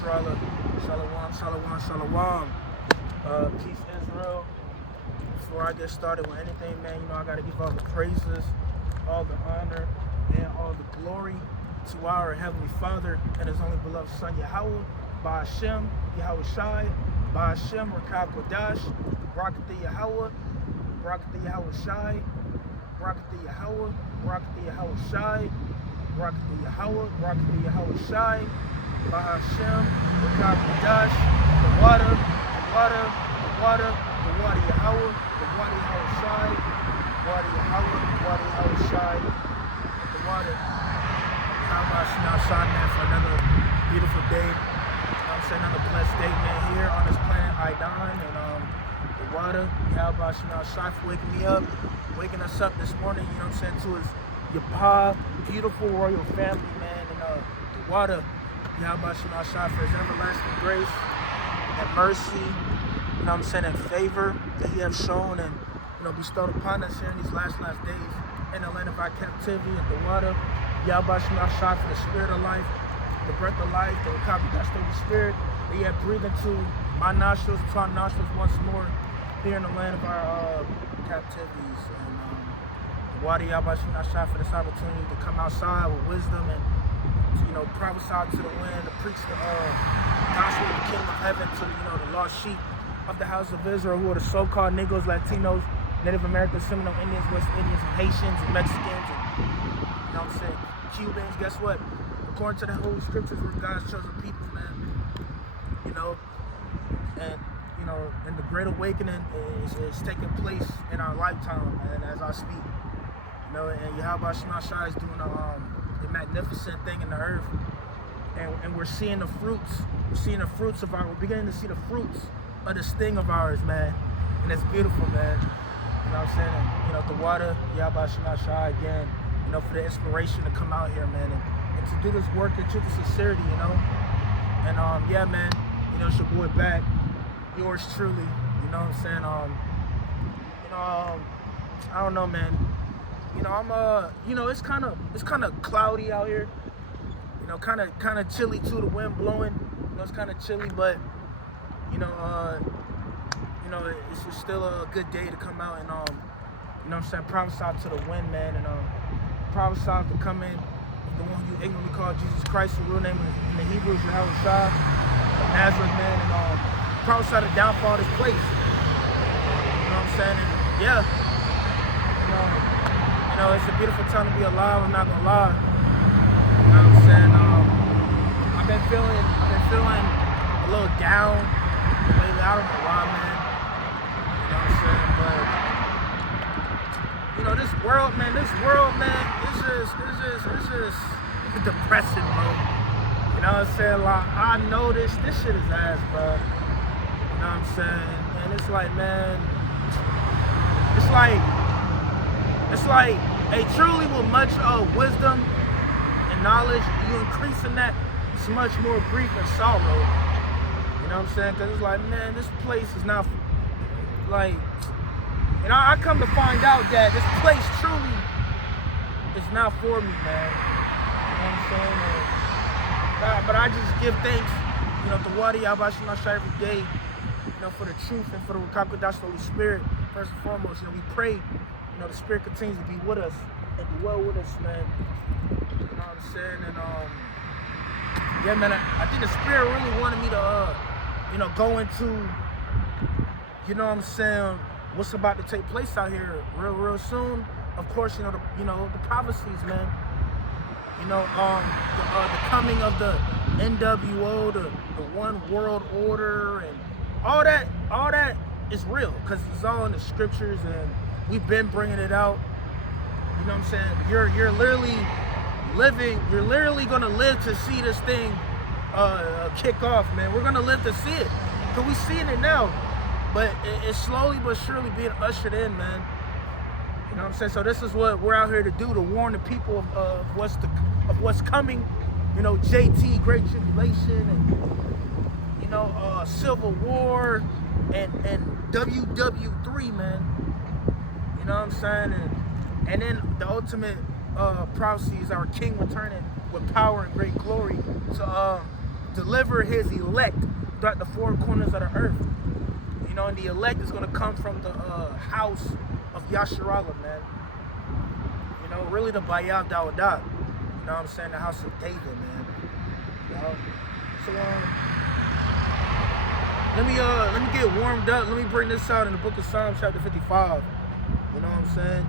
Yashrala. Shalom, shalom, shalom. Peace, Israel. Before I get started with anything, man, I got to give all the praises, all the honor, and all the glory to our Heavenly Father and His only beloved Son, Yahweh, by Hashem, Yahweh Shai, by Hashem, Rakab Kodash, Barakatah Yahweh, Barakatah Yahweh Shai, Barakatah Yahweh, Barakatah Yahweh Shai, Barakatah Yahweh, Barakatah Yahweh Shai, by Hashem, Rakab Kodash, the water, Yahweh, the water Yahweh Shai, water Yahweh, water Yahweh Shai, the water. How about Shana Shai, man, for another beautiful day. I'm saying another blessed day, man, here on this planet Idon, and the water. How about Shana Shai for waking me up, waking us up this morning, you know what I'm saying, to his Yapa, beautiful royal family, man, and the water. How about Shana Shai for his everlasting grace and mercy, you know what I'm saying, and favor that he has shown and, bestowed upon us here in these last days in the land of our captivity at the water. Yahweh Shema Shai for the spirit of life, the breath of life, the copy that's the Spirit that you have breathed into my nostrils, to our nostrils once more here in the land of our captivities. And the water, Yahweh Shema Shai for this opportunity to come outside with wisdom and to, prophesy to the wind, to preach the gospel of the kingdom of heaven to the lost sheep of the house of Israel, who are the so-called Negroes, Latinos, Native Americans, Seminole Indians, West Indians, and Haitians, and Mexicans, and Cubans. Guess what? According to the Holy Scriptures, we're God's chosen people, man. And the Great Awakening is taking place in our lifetime, and as I speak, and Yahweh Shema Shai is doing a magnificent thing in the earth, and we're seeing the fruits. We're beginning to see the fruits of this thing of ours, man, and it's beautiful, man. You know what I'm saying? And, the water, Yahweh Shema Shai again, for the inspiration to come out here, man, and to do this work in truth and sincerity, And yeah, man, it's your boy back, yours truly. You know what I'm saying? I don't know, man. It's kind of cloudy out here. Kind of chilly too. The wind blowing. It's kind of chilly, but it's still a good day to come out and prophesy to the wind, man, and prophesy to come in the one you ignorantly call Jesus Christ, the real name in the Hebrew is Yahweh Shai, Nazareth, man, and prophesy the downfall of this place. You know what I'm saying? And yeah, it's a beautiful time to be alive. I'm not gonna lie. You know what I'm saying? I've been feeling a little down lately. I don't know why, man. You know what I'm saying? But this world, man, it's just depressing, bro. You know what I'm saying? Like, I know this shit is ass, bro. You know what I'm saying? And it's like, man, it's like, hey, truly with much wisdom and knowledge, you increasing that, it's much more grief and sorrow. You know what I'm saying? Because it's like, man, this place is not, like, and I come to find out that this place truly is not for me, man. You know what I'm saying? But I just give thanks, to Wadi Yahweh Shema Shai every day, for the truth and for the Rakab Holy Spirit, first and foremost. We pray, the Spirit continues to be with us and dwell with us, man. You know what I'm saying? And yeah, man, I think the Spirit really wanted me to, go into, you know what I'm saying, what's about to take place out here real soon. Of course, the prophecies, man. The coming of the NWO, the One World Order, and all that is real, because it's all in the scriptures, and we've been bringing it out. You know what I'm saying? You're literally gonna live to see this thing kick off, man. We're gonna live to see it, because we're seeing it now, but it's slowly but surely being ushered in, man. You know what I'm saying? So this is what we're out here to do, to warn the people of what's coming. JT, Great Tribulation, and Civil War, and WW3, man. You know what I'm saying? And then the ultimate prophecy is our King returning with power and great glory to deliver his elect throughout the four corners of the earth. You know, and the elect is going to come from the house of Yasharallah, man. You know, really the Bayal Dawadah. You know what I'm saying? The house of David, man. You know? So, let me get warmed up. Let me bring this out in the book of Psalms, chapter 55. You know what I'm saying?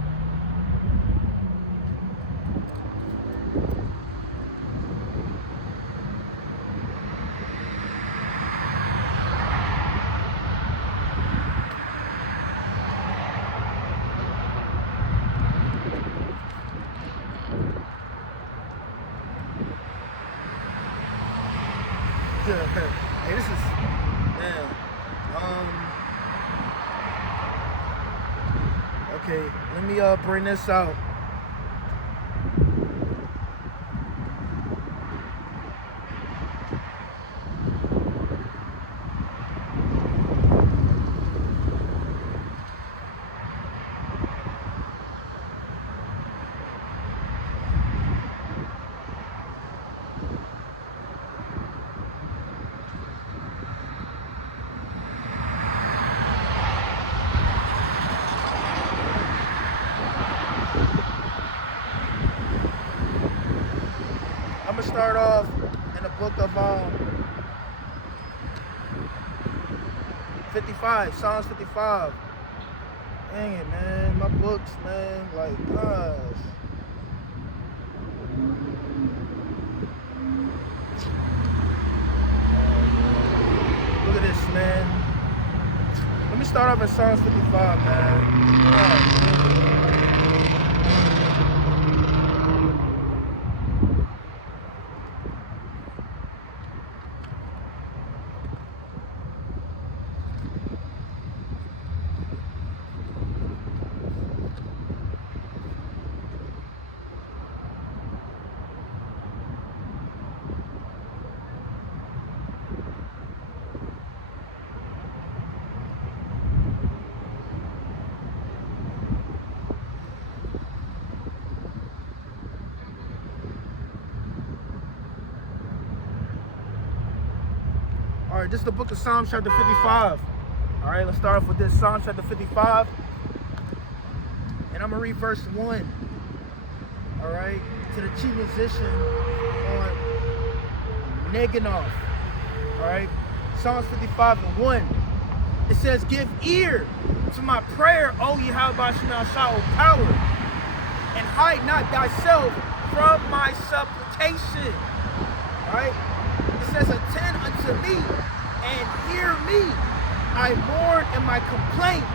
Hey, this is, man, okay, let me bring this out. I'm gonna start off in the book of 55, Psalms 55. Dang it, man, my books, man, like, gosh. Look at this, man. Let me start off in Psalms 55, man. All right, this is the book of Psalms, chapter 55. All right, let's start off with this, Psalms, chapter 55. And I'm going to read verse 1. All right, to the chief musician on Neginoth. All right, Psalms 55 and 1. It says, give ear to my prayer, O Yahweh Shemel power, and hide not thyself from my supplication. All right, it says, attend unto me and hear me. I mourn in my complaint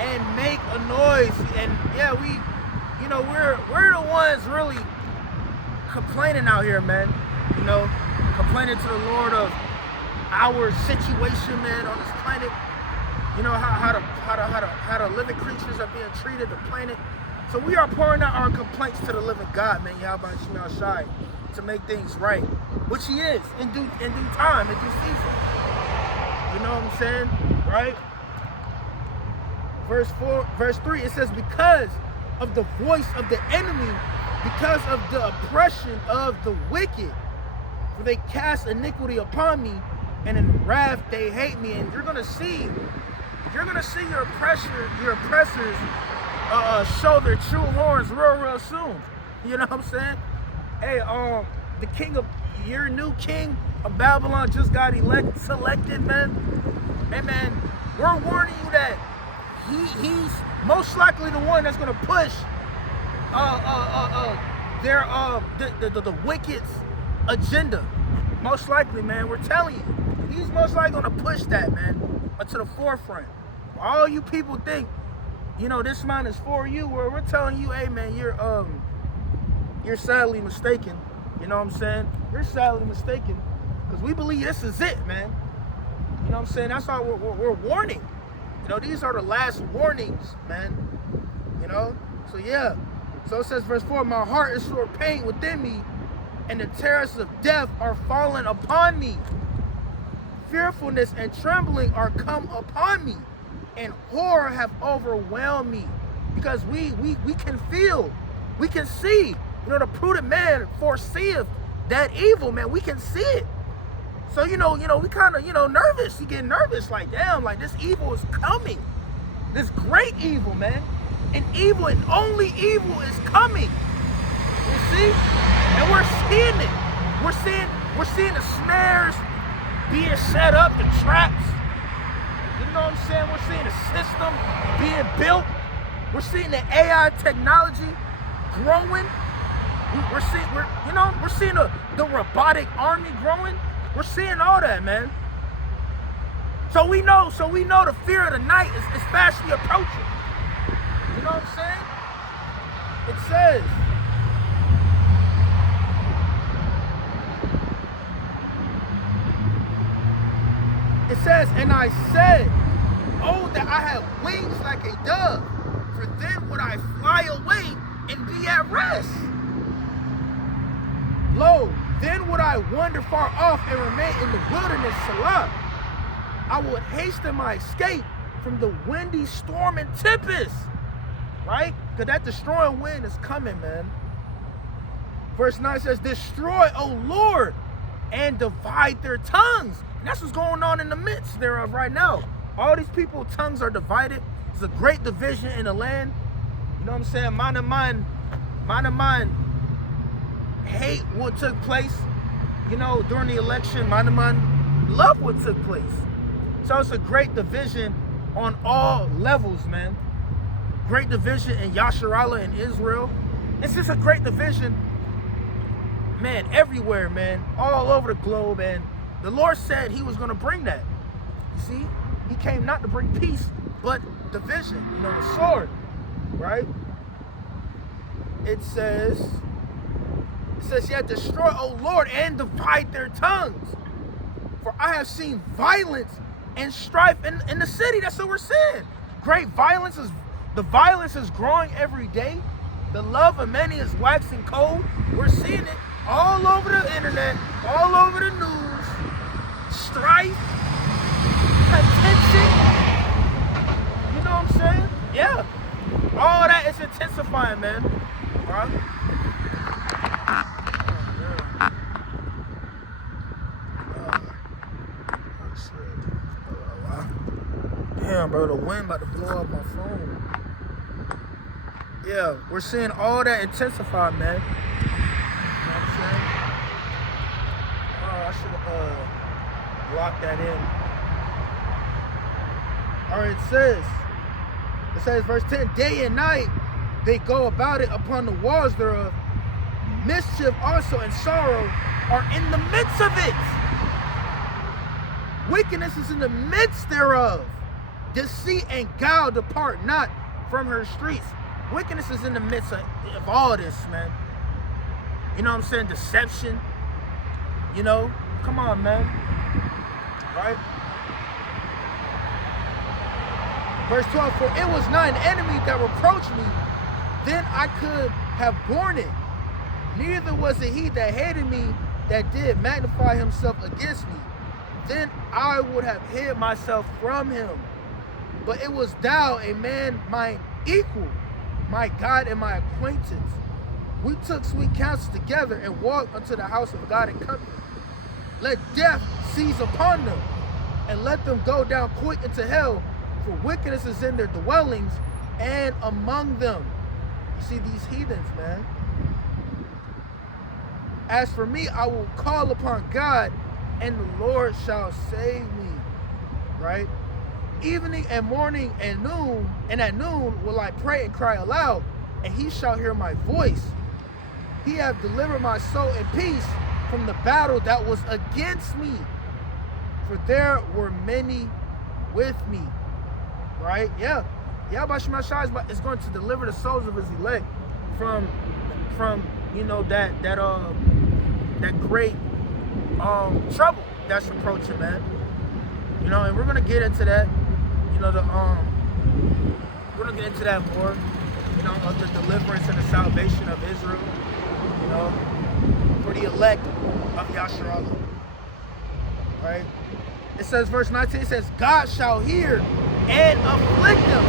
and make a noise. And yeah, we're the ones really complaining out here, man. You know, complaining to the Lord of our situation, man, on this planet. You know how the living creatures are being treated, the planet. So we are pouring out our complaints to the living God, man, Yahweh Shemel Shai, to make things right, which He is in due time, in due season. You know what I'm saying, right? Verse 3, it says, because of the voice of the enemy, because of the oppression of the wicked, for they cast iniquity upon me, and in wrath they hate me. And you're gonna see your oppressors show their true horns real soon. You know what I'm saying? Hey, the king of your new king of Babylon just got selected, man. Hey, man, we're warning you that he's most likely the one that's gonna push the wicked's agenda. Most likely, man. We're telling you, he's most likely gonna push that, man, to the forefront. All you people think, you know, this man is for you. Where we're telling you, hey, man, you're sadly mistaken. You know what I'm saying? You're sadly mistaken, because we believe this is it, man. You know what I'm saying? That's why we're warning. You know, these are the last warnings, man. You know? So yeah. So it says, verse 4, my heart is sore pain within me, and the terrors of death are fallen upon me. Fearfulness and trembling are come upon me, and horror have overwhelmed me. Because we can feel, we can see. You know, the prudent man foreseeth that evil, man. We can see it. So, we kind of, nervous. You get nervous, like, damn, like, this evil is coming. This great evil, man. And evil, and only evil is coming. You see? And we're seeing it. We're seeing the snares being set up, the traps. You know what I'm saying? We're seeing the system being built. We're seeing the AI technology growing. We're seeing the robotic army growing. We're seeing all that, man. So we know the fear of the night is fastly approaching. You know what I'm saying? It says, and I said, oh, that I had wings like a dove, for then would I fly away and be at rest. Lo, then would I wander far off and remain in the wilderness, Salah. I would hasten my escape from the windy storm and tempest. Right? Because that destroying wind is coming, man. Verse 9 says, destroy, O Lord, and divide their tongues. And that's what's going on in the midst thereof right now. All these people's tongues are divided. It's a great division in the land. You know what I'm saying? Mind of mine hate what took place, during the election. Mind of mine love what took place. So it's a great division on all levels, man. Great division in Yasharallah and Israel. It's just a great division, man, everywhere, man, all over the globe. And the Lord said he was going to bring that. You see, he came not to bring peace, but division, a sword, right? It says, yeah, destroy, O Lord, and divide their tongues. For I have seen violence and strife in the city. That's what we're seeing. Great violence the violence is growing every day. The love of many is waxing cold. We're seeing it all over the internet, all over the news. Strife, contention. You know what I'm saying? Yeah. All that is intensifying, man. Bro. Damn, bro, the wind about to blow up my phone. Yeah, we're seeing all that intensify, man. You know what I'm saying? Oh, I should have locked that in. All right, it says, verse 10, day and night they go about it upon the walls thereof. Mischief also and sorrow are in the midst of it. Wickedness is in the midst thereof. Deceit and guile depart not from her streets. Wickedness is in the midst of all this, man. You know what I'm saying? Deception. Come on, man. Right? Verse 12, for it was not an enemy that reproached me, then I could have borne it. Neither was it he that hated me that did magnify himself against me. Then I would have hid myself from him. But it was thou, a man mine equal, my God and my acquaintance. We took sweet counsel together and walked unto the house of God in company. Let death seize upon them, and let them go down quick into hell, for wickedness is in their dwellings and among them. You see these heathens, man. As for me, I will call upon God, and the Lord shall save me. Right? Evening and morning and noon, and at noon will I pray and cry aloud, and he shall hear my voice. He hath delivered my soul in peace from the battle that was against me, for there were many with me. Right? Yeah. Yahweh Shema Shai is going to deliver the souls of his elect from that great trouble that's approaching, man. And we're gonna get into that. We're gonna get into that more. Of the deliverance and the salvation of Israel. For the elect of Yasharallah. Right? It says, verse 19, it says, God shall hear and afflict them,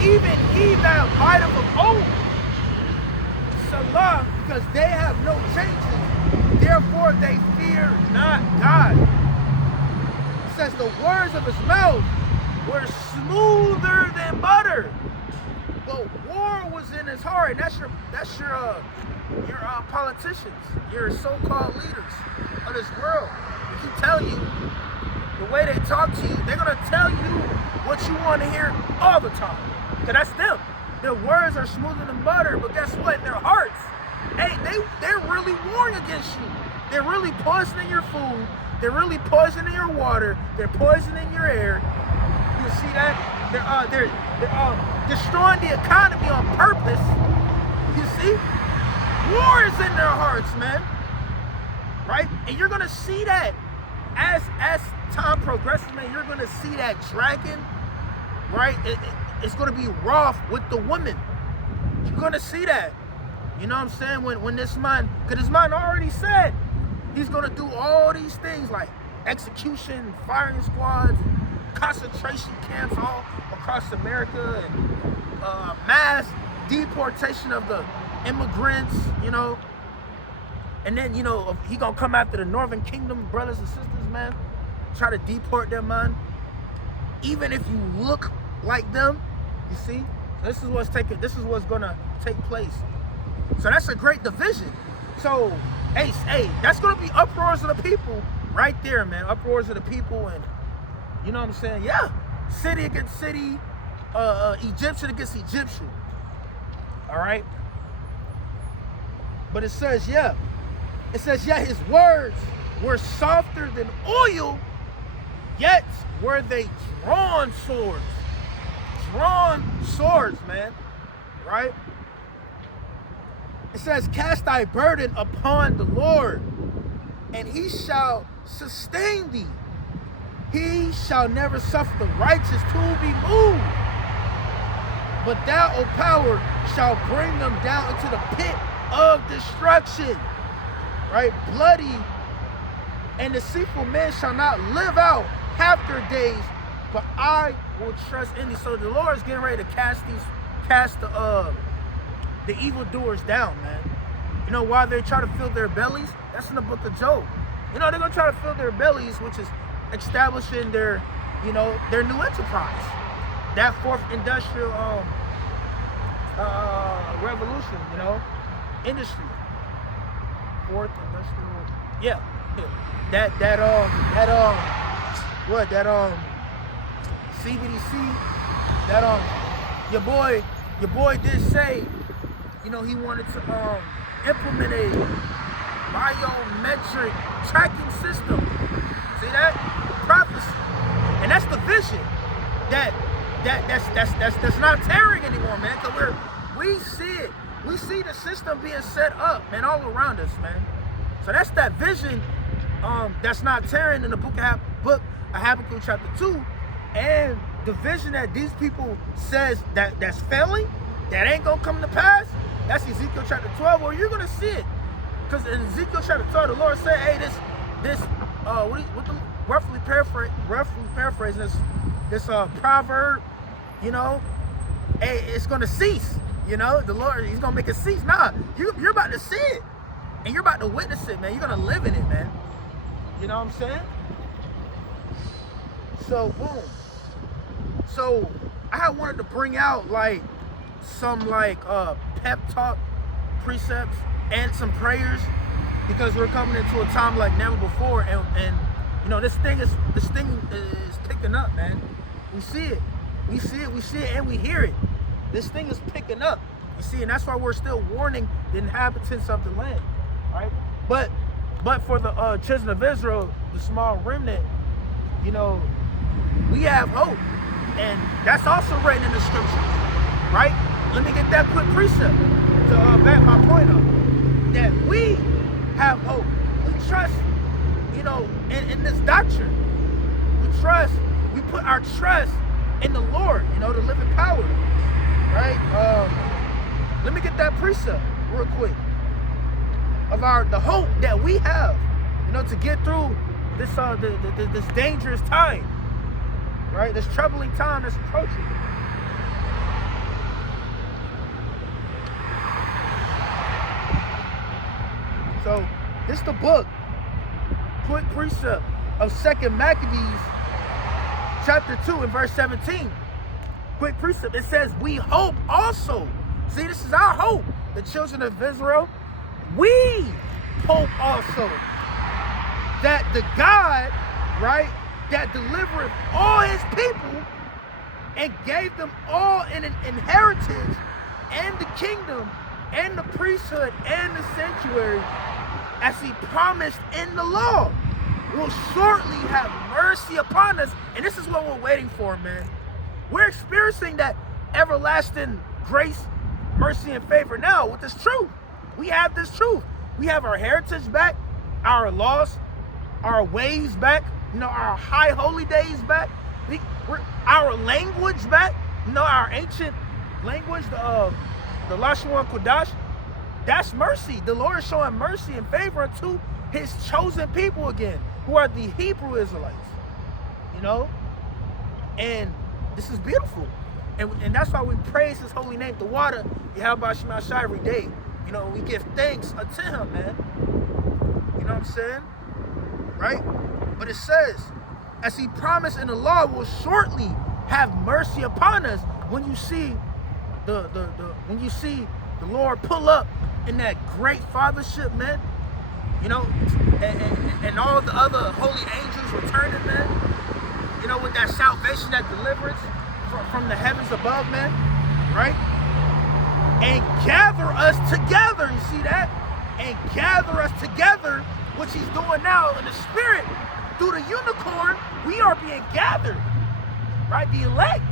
even he that abideth of old. Salah, because they have no changes Therefore they fear not God. It says the words of his mouth were smoother than butter, but war was in his heart. And that's your politicians, your so-called leaders of this world. They keep telling you the way they talk to you. They're gonna tell you what you want to hear all the time. Cause that's them. Their words are smoother than butter, but guess what? In their hearts, hey, they're really warring against you. They're really poisoning your food. They're really poisoning your water. They're poisoning your air. You see that? They're destroying the economy on purpose. You see? War is in their hearts, man. Right? And you're gonna see that as time progresses, man. You're gonna see that dragon, right? It's gonna be wroth with the women. You're gonna see that. You know what I'm saying? When this man, because this man already said he's gonna do all these things like execution, firing squads, concentration camps all across America, and mass deportation of the immigrants, you know. And then, you know, he gonna come after the Northern Kingdom brothers and sisters, man. Try to deport them, man. Even if you look like them, you see. So this is what's gonna take place. So that's a great division. So, hey, that's gonna be uproars of the people right there, man. Uproars of the people, and you know what I'm saying? Yeah, city against city, Egyptian against Egyptian. All right. But it says, yeah, his words were softer than oil, yet were they drawn swords. Drawn swords, man. Right? It says, cast thy burden upon the Lord, and he shall sustain thee. He shall never suffer the righteous to be moved. But thou, O power, shall bring them down into the pit of destruction. Right? Bloody and deceitful men shall not live out half their days, but I will trust in thee. So the Lord is getting ready to cast the evildoers down, man. You know why they try to fill their bellies? That's in the book of Job. You know, they're gonna try to fill their bellies, which is establishing their new enterprise. That fourth industrial revolution, you know, industry. Fourth industrial, yeah. CBDC, your boy did say, you know, he wanted to implement a biometric tracking system. See that? Prophecy. And that's the vision that's not tearing anymore, man. Cause we see it. We see the system being set up, man, all around us, man. So that's that vision that's not tearing in the book of Habakkuk chapter 2. And the vision that these people says that's failing, that ain't gonna come to pass, that's Ezekiel chapter 12, where you're gonna see it. Because in Ezekiel chapter 12, the Lord said, hey, roughly paraphrasing this proverb, you know, hey, it's gonna cease. You know, the Lord, he's gonna make it cease. Nah, you're about to see it. And you're about to witness it, man. You're gonna live in it, man. You know what I'm saying? So, boom. So, I wanted to bring out, like, some, like, pep talk precepts and some prayers, because we're coming into a time like never before, and you know, this thing is picking up, man. We see it, and we hear it. This thing is picking up, you see, and that's why we're still warning the inhabitants of the land, right? But for the children of Israel, the small remnant, you know, we have hope, and that's also written in the scriptures, right? Let me get that quick precept to back my point up. That we have hope. We trust, you know, in this doctrine. We put our trust in the Lord, you know, the living power, right? Let me get that precept real quick of the hope that we have, you know, to get through this this dangerous time, right? This troubling time that's approaching. So This is the book. Quick precept of 2nd Maccabees, chapter 2 and verse 17. Quick precept. It says, we hope also. See, this is our hope. The children of Israel, we hope also that the God, right, that delivered all his people and gave them all an inheritance and the kingdom and the priesthood and the sanctuary, as he promised in the law, will shortly have mercy upon us. And this is what we're waiting for, man. We're experiencing that everlasting grace, mercy, and favor now with this truth. We have this truth. We have our heritage back, our laws, our ways back, our high holy days back, our language back, our ancient language, the Lashon Kodash. That's mercy. The Lord is showing mercy and favor to his chosen people again, who are the Hebrew Israelites. And this is beautiful. And that's why we praise his holy name, the water, Yahweh Shema Shai, every day. We give thanks unto him, man. You know what I'm saying? Right? But it says, as he promised in the law, will shortly have mercy upon us. When you see the Lord pull up in that great fathership, man, and all the other holy angels returning, man, with that salvation, that deliverance from the heavens above, man, right? And gather us together, you see that? And gather us together, which he's doing now in the spirit. Through the unicorn, we are being gathered, right? The elect,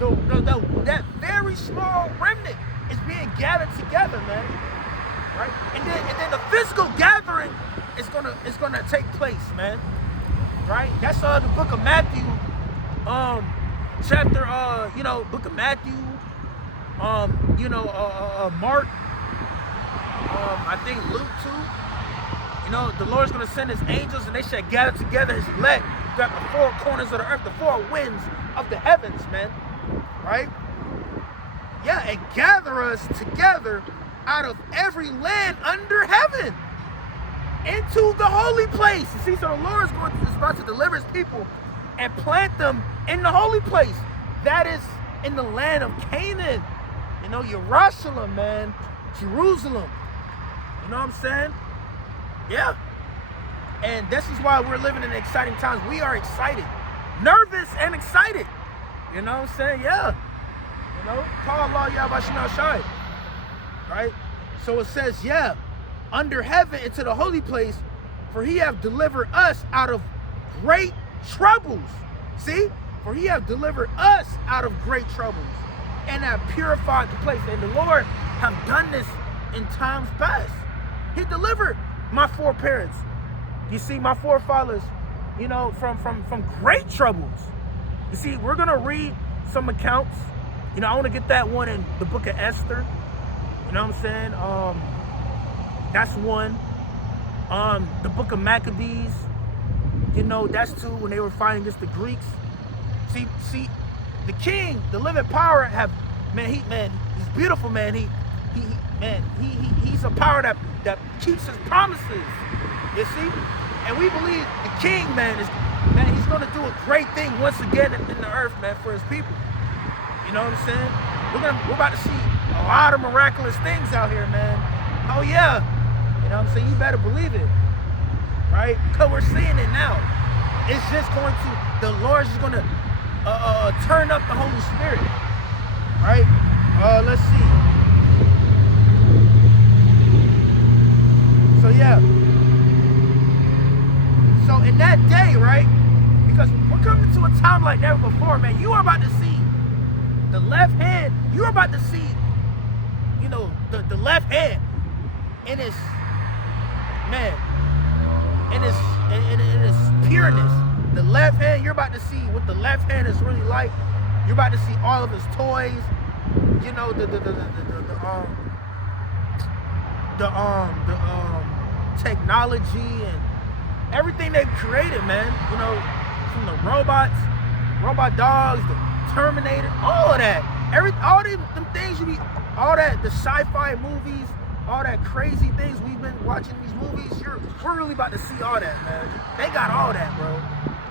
that very small remnant is being gathered together, man, right? And then the physical gathering is gonna take place, man, right? That's the book of Matthew, chapter, book of Matthew, Mark, I think Luke too. The Lord's going to send his angels and they shall gather together his elect throughout the four corners of the earth, the four winds of the heavens, man. Right? Yeah, and gather us together out of every land under heaven into the holy place. You see, so the Lord is about to deliver his people and plant them in the holy place. That is in the land of Canaan. Jerusalem, man. Jerusalem. You know what I'm saying? Yeah. And this is why we're living in exciting times. We are excited. Nervous and excited. You know what I'm saying? Yeah. Call Allah Yahweh Shema Shai. Right? So it says, yeah, under heaven into the holy place, for he have delivered us out of great troubles. See? For he have delivered us out of great troubles and have purified the place. And the Lord have done this in times past. He delivered my foreparents. You see, my forefathers, from great troubles. You see, we're going to read some accounts. I want to get that one in the book of Esther. You know what I'm saying? That's one. The book of Maccabees, that's two, when they were fighting against the Greeks. See, the king, the living power, he's beautiful, man. He's a power that keeps his promises. You see? And we believe the king, he's going to do a great thing once again in the earth, man, for his people. You know what I'm saying? We're about to see a lot of miraculous things out here, man. Oh, yeah. You know what I'm saying? You better believe it. Right? Because we're seeing it now. It's just the Lord's just going to turn up the Holy Spirit. Right? Let's see. So, yeah. So, in that day, right? Because we're coming to a time like never before, man. You are about to see the left hand. You're about to see, the left hand in its, in its pureness. The left hand, you're about to see what the left hand is really like. You're about to see all of his toys, technology and everything they've created, man. From the robots, robot dogs, the Terminator, all of that. All them things the sci-fi movies, all that crazy things we've been watching in these movies, we're really about to see all that, man. They got all that, bro.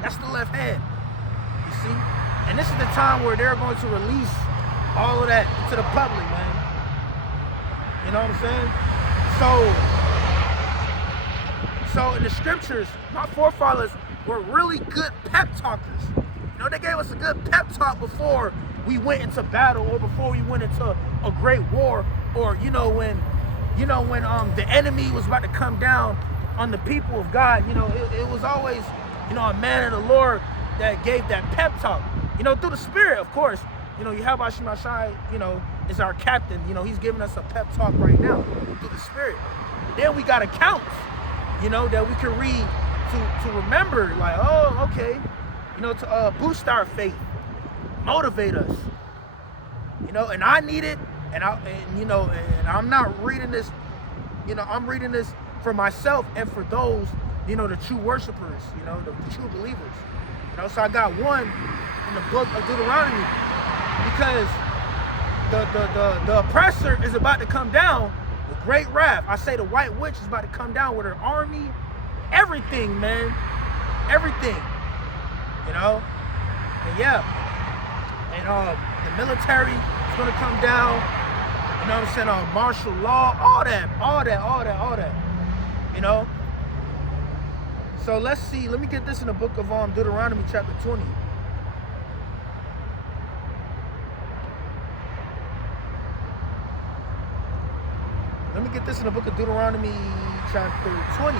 That's the left hand, you see? And this is the time where they're going to release all of that to the public, man. You know what I'm saying? So in the scriptures, my forefathers were really good pep talkers. You know, they gave us a good pep talk before we went into battle or before we went into a great war, or when the enemy was about to come down on the people of God. It was always a man of the Lord that gave that pep talk, through the Spirit, of course. Yahweh Shemashai, is our captain. He's giving us a pep talk right now through the Spirit. Then we got accounts, that we can read to remember, like, oh, okay, to boost our faith, motivate us, and I need it, and I'm not reading this, I'm reading this for myself and for those, the true worshipers, the true believers, so I got one in the book of Deuteronomy, because the oppressor is about to come down with great wrath. I say the white witch is about to come down with her army, everything, man, everything, and yeah, and the military is gonna come down, martial law, all that, So let's see, let me get this in the book of Deuteronomy chapter 20. Let me get this in the book of Deuteronomy chapter 20.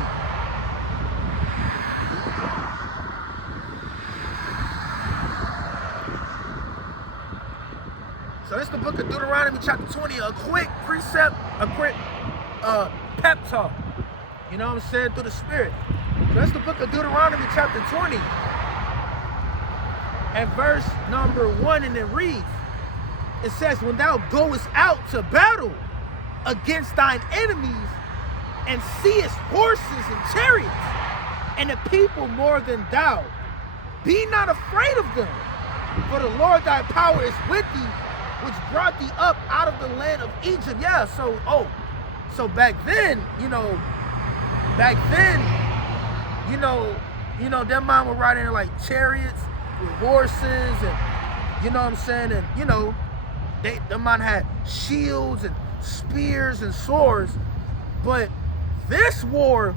So this is the book of Deuteronomy chapter 20, a quick precept, a quick pep talk, through the Spirit. So that's the book of Deuteronomy chapter 20 and verse number 1, and it reads, it says, when thou goest out to battle against thine enemies and seest horses and chariots and a people more than thou, be not afraid of them, for the Lord thy power is with thee, which brought thee up out of the land of Egypt. Yeah, so back then, them mom were riding in like chariots with horses, and and them man had shields and spears and swords. But this war,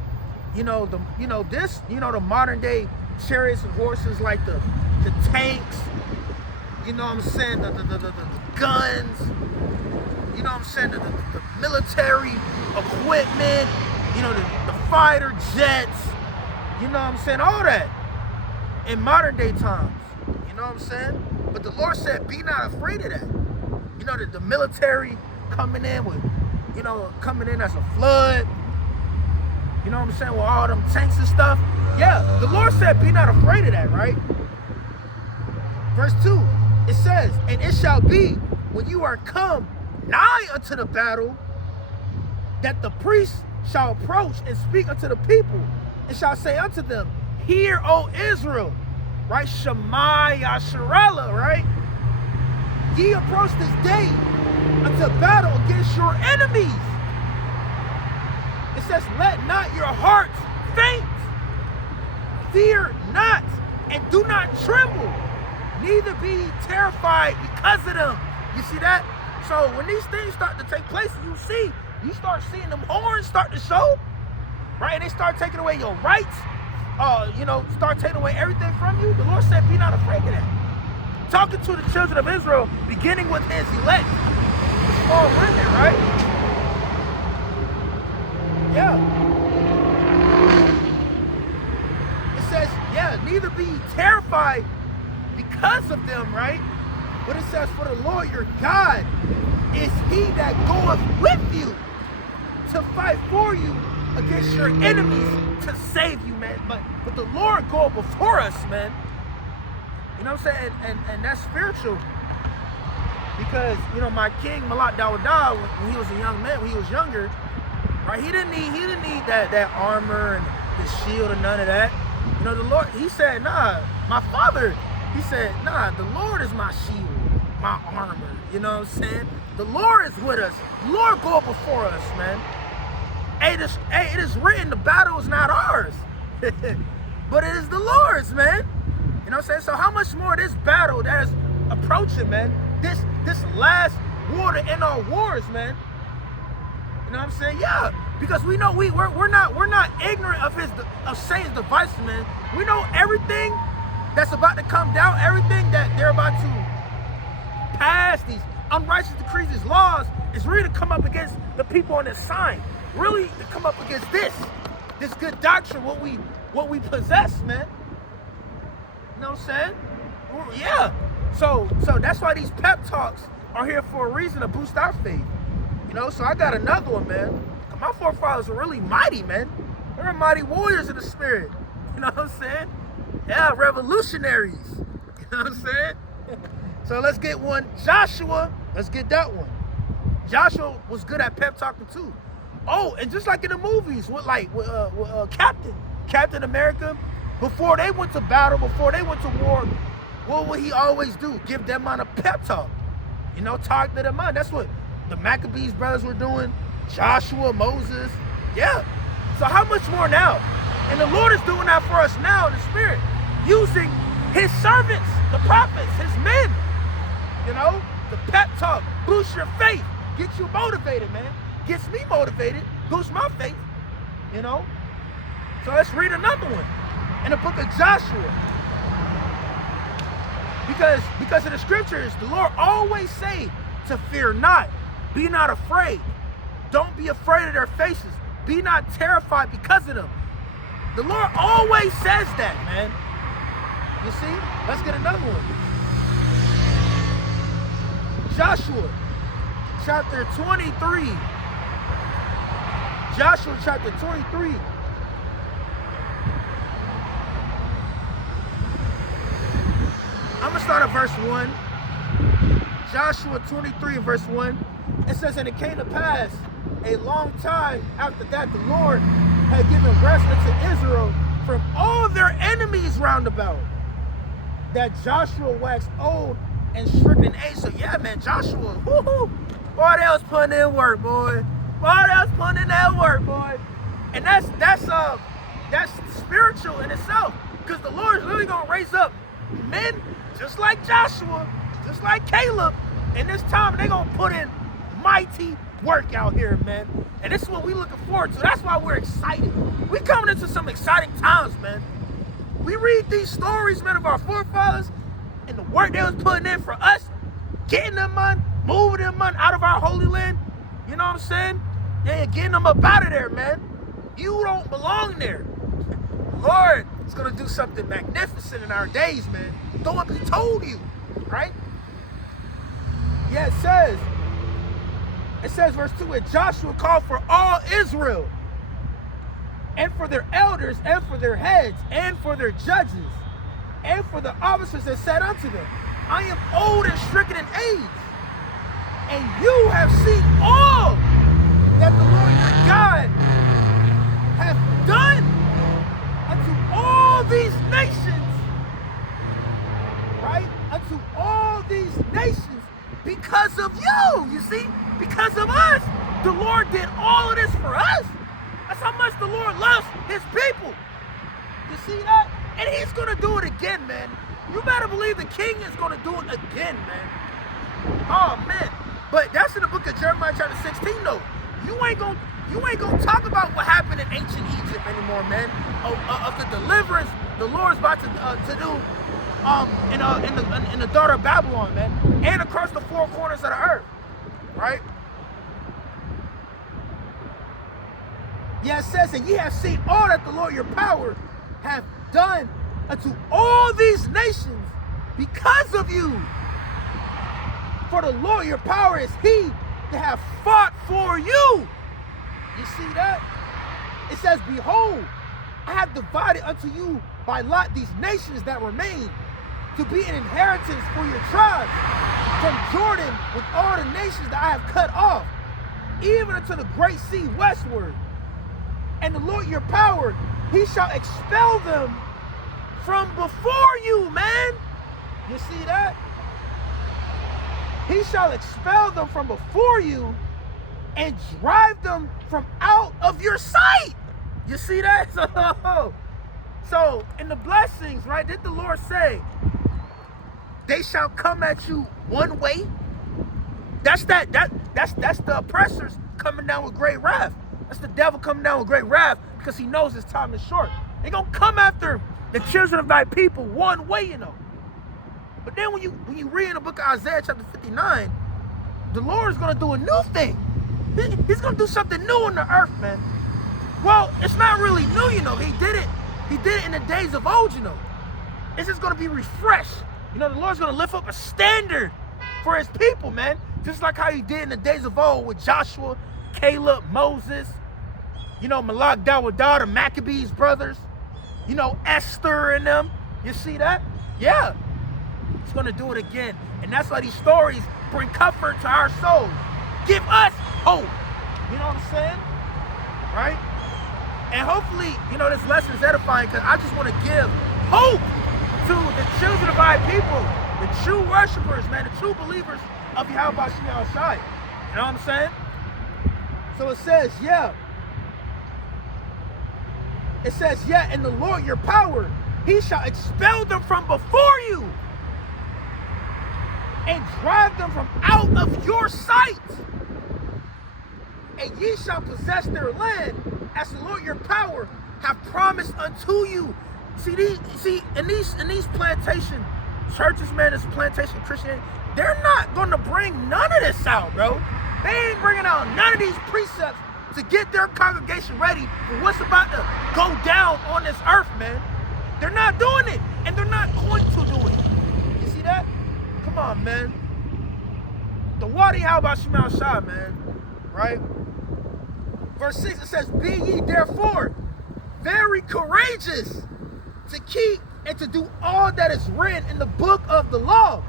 the modern day chariots and horses, like the tanks, the guns, the military equipment, the fighter jets, all that in modern day times, but the Lord said, be not afraid of that. The military coming in with, coming in as a flood, with all them tanks and stuff. Yeah, the Lord said, be not afraid of that, right? Verse 2, it says, and it shall be when you are come nigh unto the battle, that the priest shall approach and speak unto the people, and shall say unto them, hear, O Israel, right? Shema Yasharallah, right? Ye approach this day unto battle against your enemies. It says, let not your hearts faint. Fear not, and do not tremble, neither be terrified because of them. You see that? So when these things start to take place, you start seeing them horns start to show, right? And they start taking away your rights, start taking away everything from you. The Lord said, be not afraid of that. Talking to the children of Israel, beginning with his elect, the small remnant, right? Yeah. It says, yeah, neither be terrified because of them, right? But it says, for the Lord your God is he that goeth with you to fight for you against your enemies to save you, man. But the Lord go before us, man. You know what I'm saying? And that's spiritual. Because, my king, Malak Dawudah, when he was a young man, when he was younger, right, he didn't need that armor and the shield and none of that. The Lord, he said, nah, my father, he said, nah, the Lord is my shield. my armor. You know what I'm saying? The Lord is with us. The Lord go before us, man. Hey, it is written, the battle is not ours. But it is the Lord's, man. You know what I'm saying? So how much more this battle that is approaching, man? This last war to end all wars, man. You know what I'm saying? Yeah. Because we know we're not ignorant of Satan's devices, man. We know everything that's about to come down, everything that they're about to pass, these unrighteous decrees, these laws, is really to come up against the people on this side. Really to come up against this good doctrine, what we possess, man. You know what I'm saying? Yeah. So that's why these pep talks are here for a reason, to boost our faith. You know, so I got another one, man. My forefathers were really mighty, man. They were mighty warriors in the spirit. You know what I'm saying? Yeah, revolutionaries. You know what I'm saying? So let's get one. Joshua, let's get that one. Joshua was good at pep talking too. Oh, and just like in the movies, with Captain America, before they went to battle, before they went to war, what would he always do? Give them on a pep talk. You know, talk to them on. That's what the Maccabees brothers were doing. Joshua, Moses, yeah. So how much more now? And the Lord is doing that for us now in the spirit, using his servants, the prophets, his men. You know, the pep talk, boost your faith, get you motivated, man. Gets me motivated, boosts my faith, you know. So let's read another one in the book of Joshua. Because in the scriptures, the Lord always say to fear not, be not afraid. Don't be afraid of their faces. Be not terrified because of them. The Lord always says that, man. You see? Let's get another one. Joshua chapter 23. Joshua chapter 23. I'm going to start at verse 1. Joshua 23 and verse 1. It says, and it came to pass a long time after that the Lord had given rest unto Israel from all their enemies round about, that Joshua waxed old and stricken in age. So yeah, man, Joshua, woo-hoo, boy, they was putting in work, boy. Boy, they was putting in that work, boy. And that's spiritual in itself, because the Lord is literally gonna raise up men just like Joshua, just like Caleb. In this time, they're gonna put in mighty work out here, man. And this is what we're looking forward to. That's why we're excited. We're coming into some exciting times, man. We read these stories, man, of our forefathers and the work they was putting in for us, getting them, man, moving them, man, out of our holy land. You know what I'm saying? Yeah, getting them up out of there, man. You don't belong there. Lord is going to do something magnificent in our days, man. Though it be told you, right? Yeah, it says verse 2, and Joshua called for all Israel, and for their elders, and for their heads, and for their judges, and for the officers, that said unto them, I am old and stricken in age, and you have seen all that the Lord your God hath done unto all these nations, right? Unto all these nations, because of you, you see? Because of us. The Lord did all of this for us. That's how much the Lord loves his people. You see that? And he's going to do it again, man. You better believe the king is going to do it again, man. Oh, man. But that's in the book of Jeremiah chapter 16, though. You ain't gonna talk about what happened in ancient Egypt anymore, man. Of the deliverance the Lord's about to do in the daughter of Babylon, man, and across the four corners of the earth, right? Yeah, it says, and ye have seen all that the Lord your power hath done unto all these nations because of you. For the Lord your power is he that hath fought for you. You see that? It says, behold, I have divided unto you by lot these nations that remain, to be an inheritance for your tribes, from Jordan with all the nations that I have cut off, even unto the great sea westward. And the Lord your power, he shall expel them from before you, man. You see that? He shall expel them from before you and drive them from out of your sight. You see that? So in the blessings, right, did the Lord say, they shall come at you one way? That's the oppressors coming down with great wrath. That's the devil coming down with great wrath because he knows his time is short. They're going to come after the children of thy people one way, you know. But then when you read in the book of Isaiah chapter 59, the Lord is going to do a new thing. He's going to do something new on the earth, man. Well, it's not really new, you know. He did it in the days of old, you know. It's just going to be refreshed. You know, the Lord's going to lift up a standard for his people, man. Just like how he did in the days of old with Joshua, Caleb, Moses, you know, Malak, Dawadah, the Maccabees brothers, you know, Esther and them. You see that? Yeah. He's going to do it again. And that's why these stories bring comfort to our souls. Give us hope. You know what I'm saying? Right? And hopefully, you know, this lesson is edifying because I just want to give hope to the children of our people, the true worshipers, man, the true believers of Yahweh Shem Shai. You know what I'm saying? So it says, yeah. It says, yeah, in the Lord your power, he shall expel them from before you and drive them from out of your sight. And ye shall possess their land as the Lord your power have promised unto you. See, in these plantation churches, man, this plantation Christianity, they're not going to bring none of this out, bro. They ain't bringing out none of these precepts to get their congregation ready for what's about to go down on this earth, man. They're not doing it, and they're not going to do it. You see that? Come on, man. The Wadi how about Shema Shah, man? Right? Verse 6, it says, be ye therefore very courageous to keep and to do all that is written in the book of the law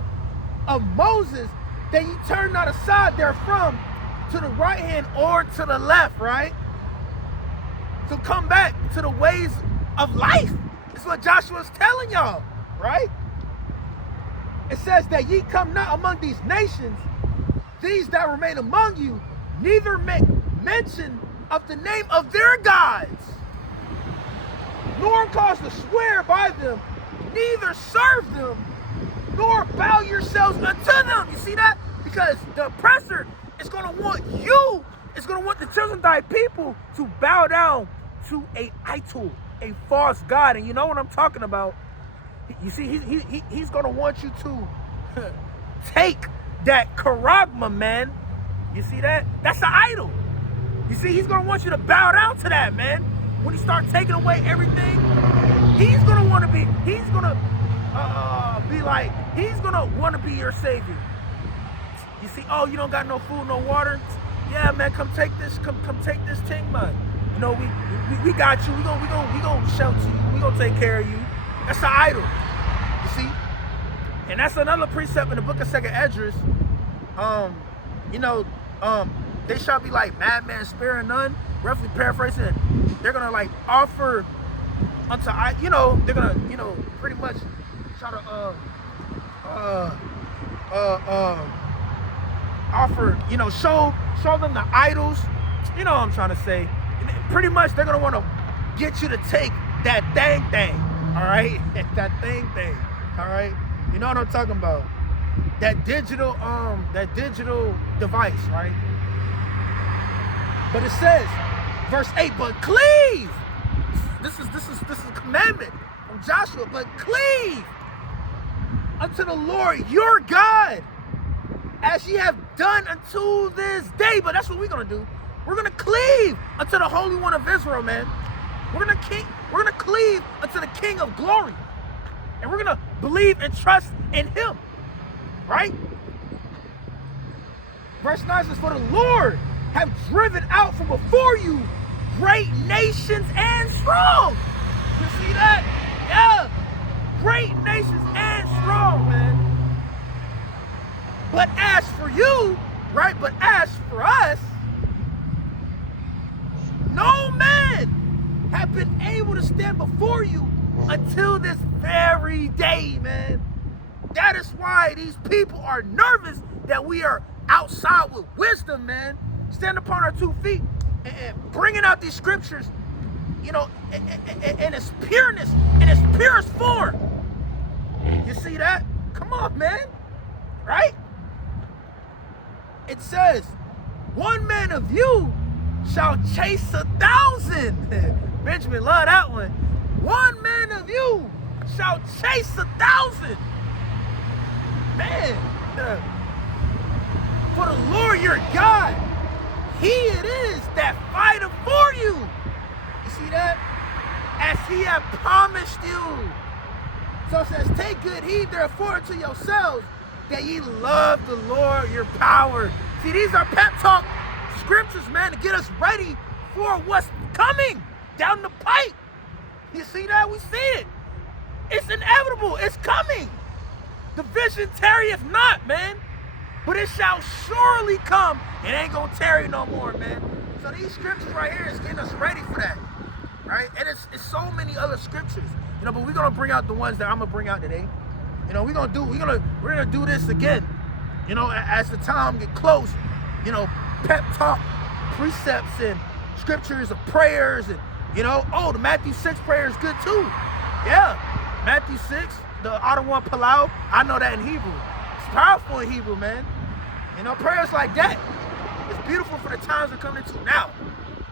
of Moses, that ye turn not aside therefrom to the right hand or to the left, right? So come back to the ways of life. That's what Joshua's telling y'all, right? It says that ye come not among these nations, these that remain among you, neither make mention of the name of their gods, nor cause to swear by them, neither serve them, nor bow yourselves unto them. You see that? Because the oppressor is going to want you, is going to want the children of thy people to bow down to a idol, a false god. And you know what I'm talking about. You see, he's going to want you to take that charagma, man. You see that? That's an idol. You see, he's going to want you to bow down to that, man. When he starts taking away everything, he's going to want to be, he's going to he's going to want to be your savior. You see, oh, you don't got no food, no water? Yeah, man, come take this thing, man. You know, we got you. We gonna shelter you. We gonna take care of you. That's an idol. You see? And that's another precept in the book of 2nd Esdras. They shall be like madman, sparing none. Roughly paraphrasing it, they're gonna like offer unto they're gonna pretty much try to offer, show them the idols. You know what I'm trying to say. Pretty much they're gonna want to get you to take that thing, all right? that thing, all right? You know what I'm talking about? That digital device, right? But it says, verse 8, but cleave. This is a commandment from Joshua, but cleave unto the Lord your God, as ye have done unto this day. But that's what we're gonna do. We're gonna cleave unto the Holy One of Israel, man. We're gonna cleave unto the King of Glory, and we're gonna believe and trust in Him, right? Verse 9 says, for the Lord have driven out from before you great nations and strong. You see that? Yeah. Great nations and strong, man. But as for you, right? But as for us, no man have been able to stand before you until this very day, man. That is why these people are nervous that we are outside with wisdom, man. Stand upon our 2 feet and bringing out these scriptures, you know, in its pureness, in its purest form. You see that? Come on, man. Right? It says, 1 man of you shall chase 1,000. Benjamin, love that one. 1 man of you shall chase 1,000. Man, for the Lord your God, he it is that fighteth for you. You see that? As he hath promised you. So it says, take good heed therefore to yourselves, that ye love the Lord your power. See, these are pep talk scriptures, man, to get us ready for what's coming down the pipe. You see that? We see it. It's inevitable. It's coming. The vision tarrieth not, man, but it shall surely come. It ain't gonna tarry no more, man. So these scriptures right here is getting us ready for that, right? And it's so many other scriptures, you know. But we're gonna bring out the ones that I'm gonna bring out today. You know, we're gonna do this again. You know, as the time get close. You know, pep talk, precepts, and scriptures of prayers, and you know, the Matthew 6 prayer is good too. Yeah, Matthew 6, the Ottawa Palau. I know that in Hebrew. It's powerful in Hebrew, man. You know, prayers like that. It's beautiful for the times we're coming into now.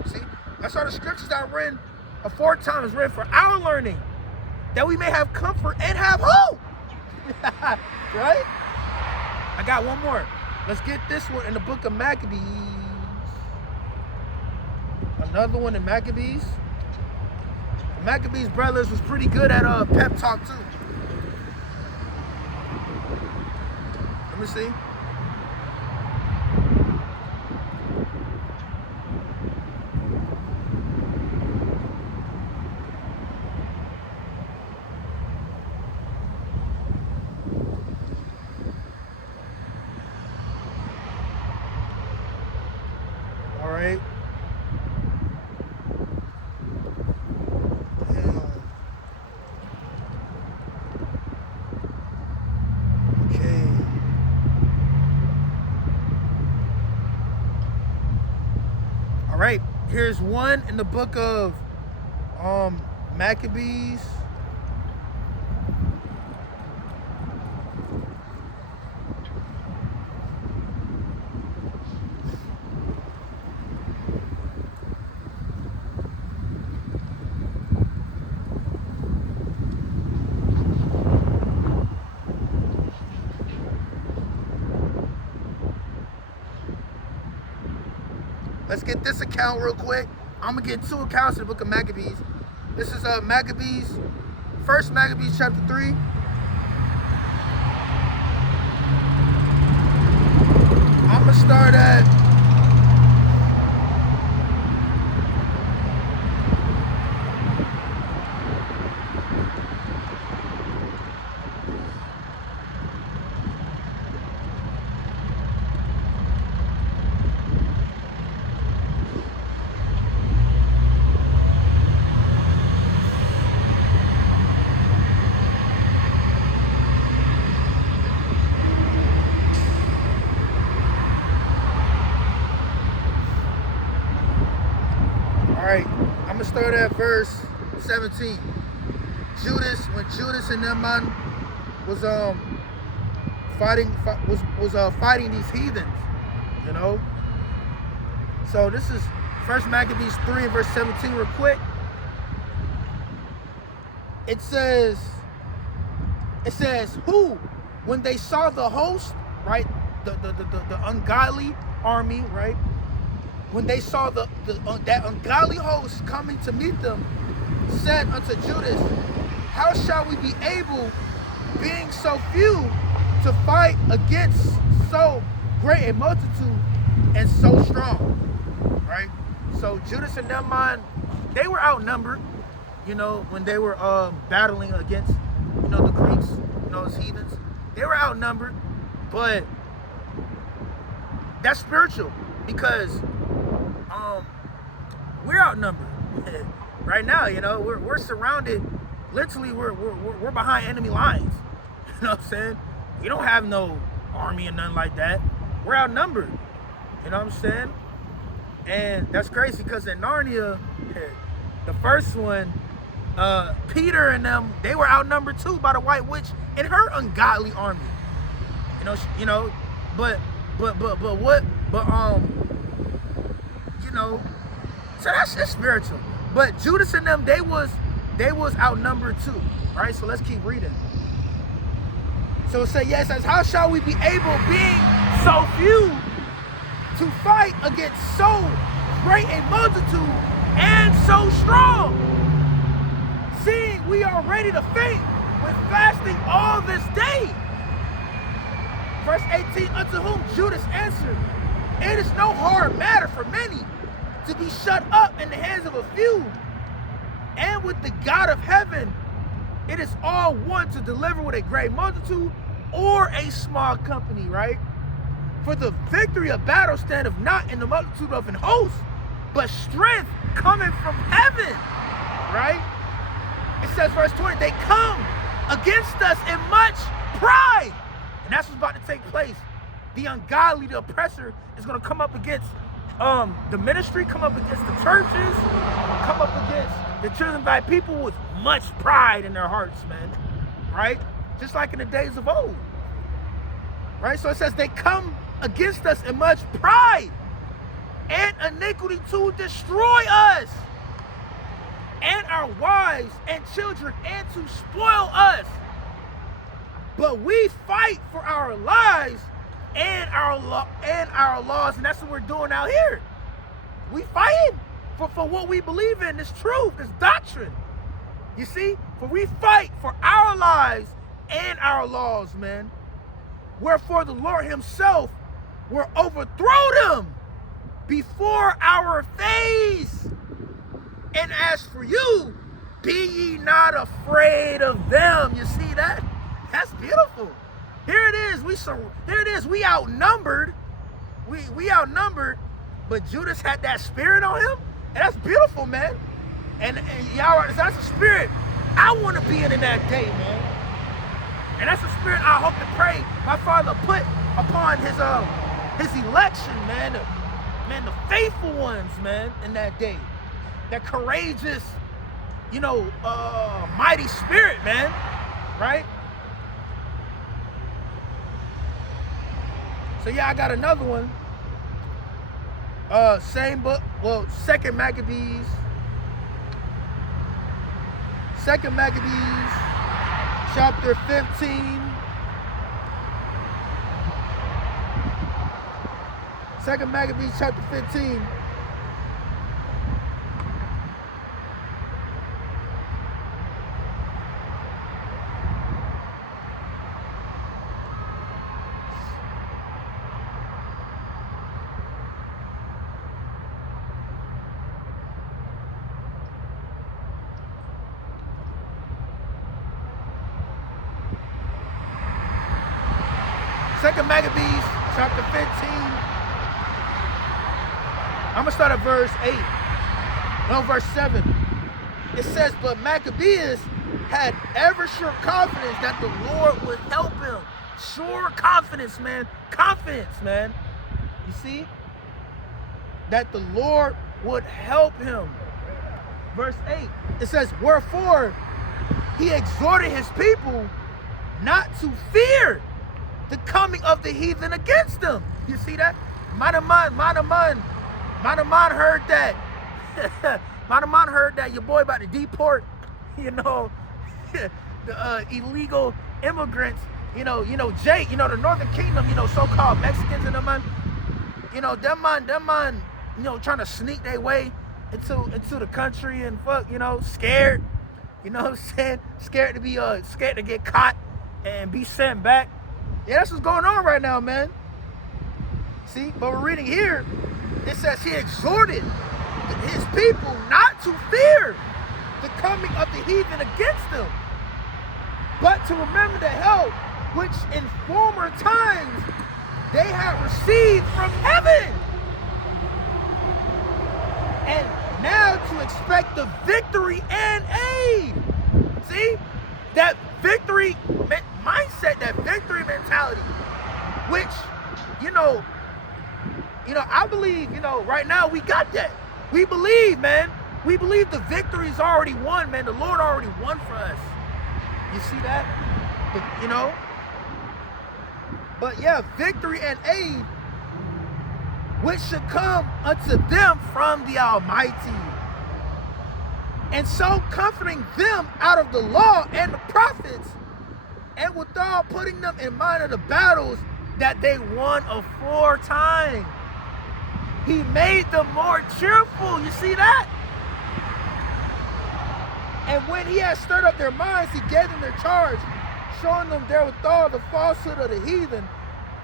See, that's all the scriptures that are written aforetime is written for our learning, that we may have comfort and have hope. Right? I got one more. Let's get this one in the book of Maccabees. Another one in Maccabees. The Maccabees brothers was pretty good at pep talk too. Let me see. All right. Right, here's one in the book of Maccabees. Let's get this account real quick. I'm gonna get 2 accounts in the book of Maccabees. This is Maccabees, 1 Maccabees chapter 3. I'm gonna start at start at verse 17. When Judas and them man was fighting these heathens, you know. So this is 1 Maccabees 3 and verse 17 real quick. It says, who, when they saw the host, right, the ungodly army, right, when they saw that ungodly host coming to meet them, said unto Judas, how shall we be able, being so few, to fight against so great a multitude and so strong? Right? So Judas and them, they were outnumbered, you know, when they were battling against, you know, the Greeks, you know, those heathens. They were outnumbered, but that's spiritual, because we're outnumbered right now. You know, we're surrounded. Literally, we're behind enemy lines. You know what I'm saying? We don't have no army and nothing like that. We're outnumbered. You know what I'm saying? And that's crazy because in Narnia, the first one, Peter and them, they were outnumbered too by the White Witch and her ungodly army. But so that's spiritual. But Judas and them, they was outnumbered too, right? So let's keep reading. So it says, yes, it says, how shall we be able, being so few, to fight against so great a multitude and so strong, seeing we are ready to faint with fasting all this day? Verse 18, unto whom Judas answered, it is no hard matter for many to be shut up in the hands of a few, and with the God of heaven it is all one to deliver with a great multitude or a small company, right? For the victory of battle standeth not in the multitude of an host, but strength coming from heaven, right? It says, verse 20, they come against us in much pride. And that's what's about to take place. The ungodly, the oppressor, is going to come up against the ministry, come up against the churches, come up against the children by people with much pride in their hearts, man, right? Just like in the days of old, right? So it says they come against us in much pride and iniquity to destroy us and our wives and children and to spoil us. But we fight for our lives and our laws, and that's what we're doing out here. We fighting for what we believe in, this truth, this doctrine. You see? For we fight for our lives and our laws, man. Wherefore the Lord himself will overthrow them before our face. And as for you, be ye not afraid of them. You see that? That's beautiful. Here it is. We outnumbered. We outnumbered, but Judas had that spirit on him, and that's beautiful, man. And y'all, that's a spirit I want to be in that day, man. And that's a spirit I hope to pray my Father put upon his election, man. The faithful ones, man, in that day. That courageous, mighty spirit, man. Right? So yeah, I got another one. Same book. Well, Second Maccabees. Second Maccabees, chapter 15. Second Maccabees, chapter 15. Second Maccabees, chapter 15. I'm going to start at verse 8. No, verse 7. It says, but Maccabeus had ever sure confidence that the Lord would help him. Sure confidence, man. Confidence, man. You see? That the Lord would help him. Verse 8. It says, wherefore he exhorted his people not to fear the coming of the heathen against them. You see that? Manaman heard that. Manaman heard that your boy about to deport, the illegal immigrants. Jake, the Northern Kingdom, so-called Mexicans and them man, trying to sneak their way into the country and scared. You know what I'm saying? Scared to get caught and be sent back. Yeah, that's what's going on right now, man. See, but we're reading here, it says he exhorted his people not to fear the coming of the heathen against them, but to remember the help which in former times they had received from heaven, and now to expect the victory and aid. See, that victory mindset, that victory mentality, which, I believe, right now we got that. We believe, man. We believe the victory's already won, man. The Lord already won for us. You see that? But yeah, victory and aid, which should come unto them from the Almighty. And so comforting them out of the law and the prophets, and withal putting them in mind of the battles that they won aforetime. He made them more cheerful. You see that? And when he had stirred up their minds, he gave them their charge, showing them therewithal the falsehood of the heathen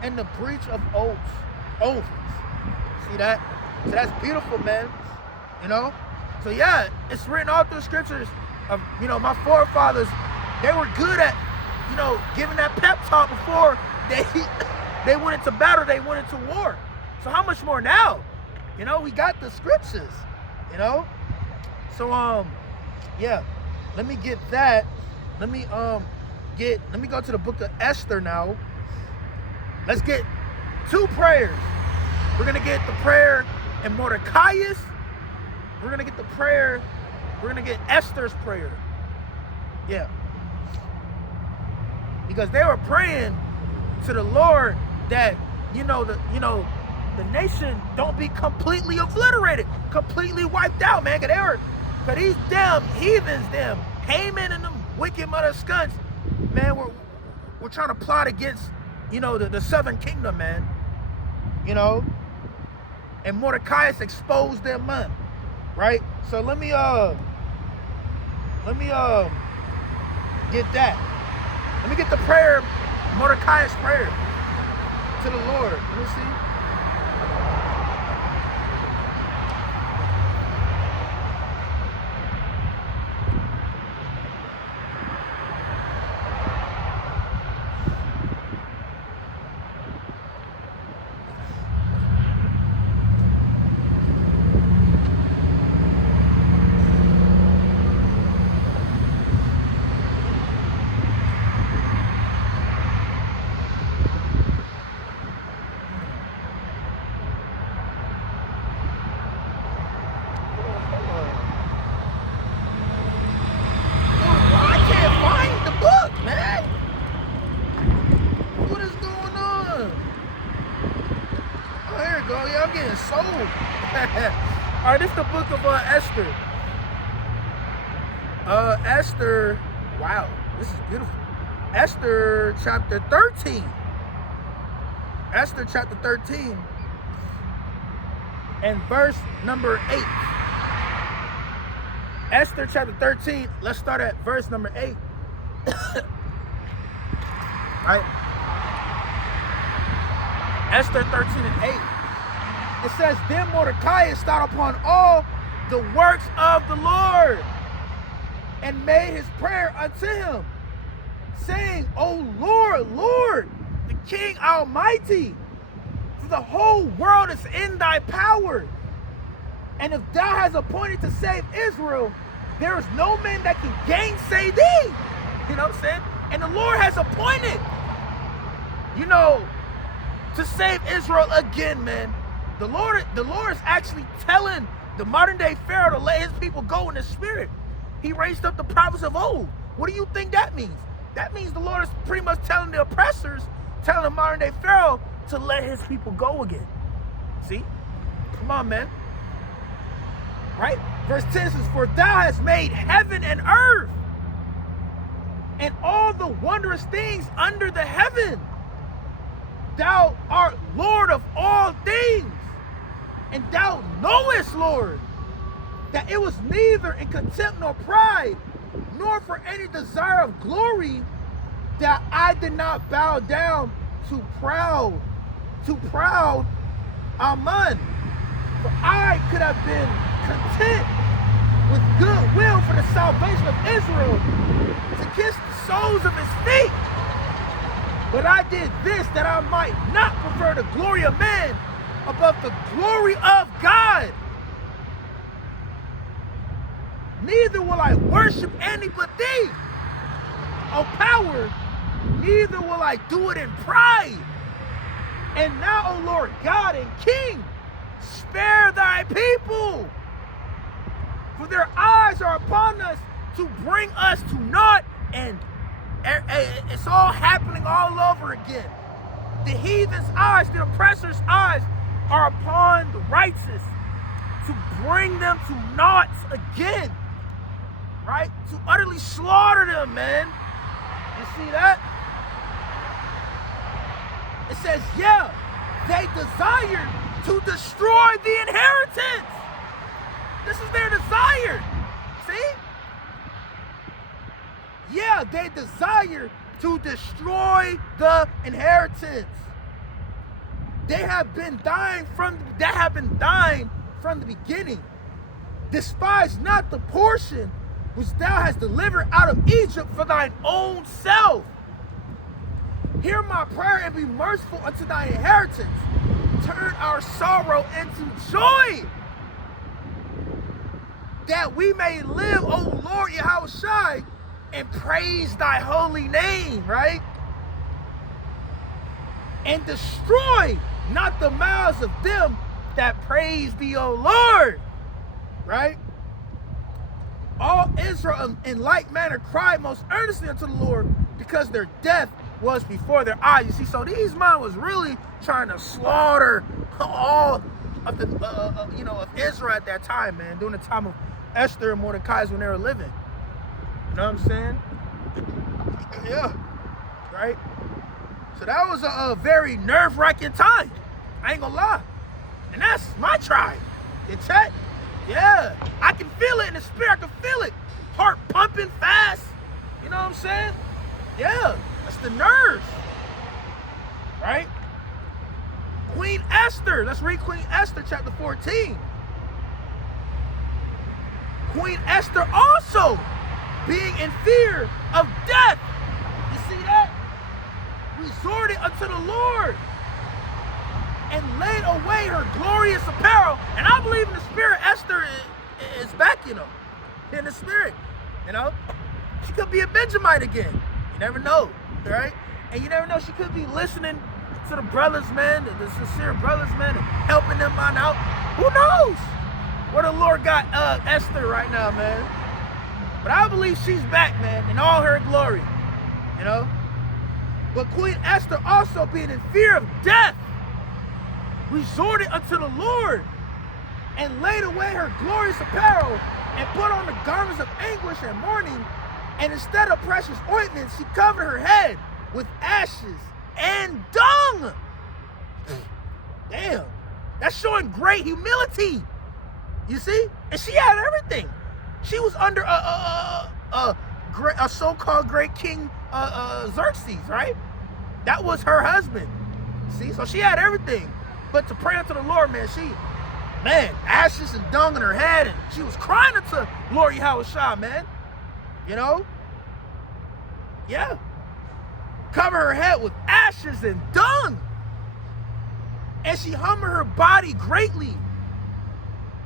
and the breach of oaths. See that? So that's beautiful, man. So yeah, it's written all through the scriptures of, my forefathers. They were good at, giving that pep talk before they went into battle, they went into war. So how much more now? We got the scriptures, So yeah, let me get that. Let me go to the book of Esther now. Let's get 2 prayers. We're gonna get the prayer in Mordecai's. We're gonna get Esther's prayer. Yeah. Because they were praying to the Lord that, the nation don't be completely obliterated, completely wiped out, man. Cause these damn heathens, them Haman and them wicked mother skunks, man, we're trying to plot against, the southern kingdom, man. And Mordecai exposed them, man. Right? So let me get that. Let me get the prayer, Mordecai's prayer to the Lord. Let me see. All right, this is the book of Esther. Esther, wow, this is beautiful. Esther chapter 13. Esther chapter 13 and verse number 8. Esther chapter 13, let's start at verse number 8. Right? Esther 13 and 8. It says, then Mordecai thought upon all the works of the Lord and made his prayer unto him, saying, O Lord, Lord, the King Almighty, for the whole world is in thy power. And if thou hast appointed to save Israel, there is no man that can gainsay thee. You know what I'm saying? And the Lord has appointed, to save Israel again, man. The Lord is actually telling the modern day Pharaoh to let his people go in the spirit. He raised up the prophets of old. What do you think that means? That means the Lord is pretty much telling the oppressors, telling the modern day Pharaoh to let his people go again. See? Come on, man. Right? Verse 10 says, for thou hast made heaven and earth and all the wondrous things under the heaven. Thou art Lord of all things. And thou knowest, Lord, that it was neither in contempt nor pride, nor for any desire of glory, that I did not bow down to proud Ammon. For I could have been content with goodwill for the salvation of Israel, to kiss the soles of his feet. But I did this that I might not prefer the glory of man above the glory of God. Neither will I worship any but thee, O power, neither will I do it in pride. And now, O Lord God and King, spare thy people, for their eyes are upon us to bring us to naught, and it's all happening all over again. The heathen's eyes, the oppressor's eyes are upon the righteous to bring them to naught again, right? To utterly slaughter them, man. You see that? It says, yeah, they desire to destroy the inheritance. This is their desire. See? Yeah, they desire to destroy the inheritance. They have been dying from the beginning. Despise not the portion which thou hast delivered out of Egypt for thine own self. Hear my prayer and be merciful unto thy inheritance. Turn our sorrow into joy, that we may live, O Lord Yahushai, and praise thy holy name, right? And destroy not the mouths of them that praise thee, O Lord, right? All Israel in like manner cried most earnestly unto the Lord, because their death was before their eyes. You see, so these men was really trying to slaughter all of the, of Israel at that time, man, during the time of Esther and Mordecai when they were living. You know what I'm saying? Yeah, right? So that was a very nerve-wracking time. I ain't gonna lie. And that's my tribe. You check? Yeah. I can feel it in the spirit. I can feel it. Heart pumping fast. You know what I'm saying? Yeah. That's the nerves. Right? Queen Esther. Let's read Queen Esther chapter 14. Queen Esther also, being in fear of death, you see that? Resorted unto the Lord and laid away her glorious apparel. And I believe in the spirit, Esther is back, in the spirit, She could be a Benjamite again. You never know, right? And you never know, she could be listening to the brothers, man, the sincere brothers, man, and helping them on out. Who knows where the Lord got Esther right now, man? But I believe she's back, man, in all her glory, But Queen Esther, also being in fear of death, resorted unto the Lord and laid away her glorious apparel and put on the garments of anguish and mourning, and instead of precious ointment, she covered her head with ashes and dung. Damn, that's showing great humility. You see? And she had everything. She was under a so-called great king Xerxes, right? That was her husband. See? So she had everything. But to pray unto the Lord, man, ashes and dung in her head, and she was crying unto Lord Yahushua, man. Yeah. Cover her head with ashes and dung. And she humbled her body greatly.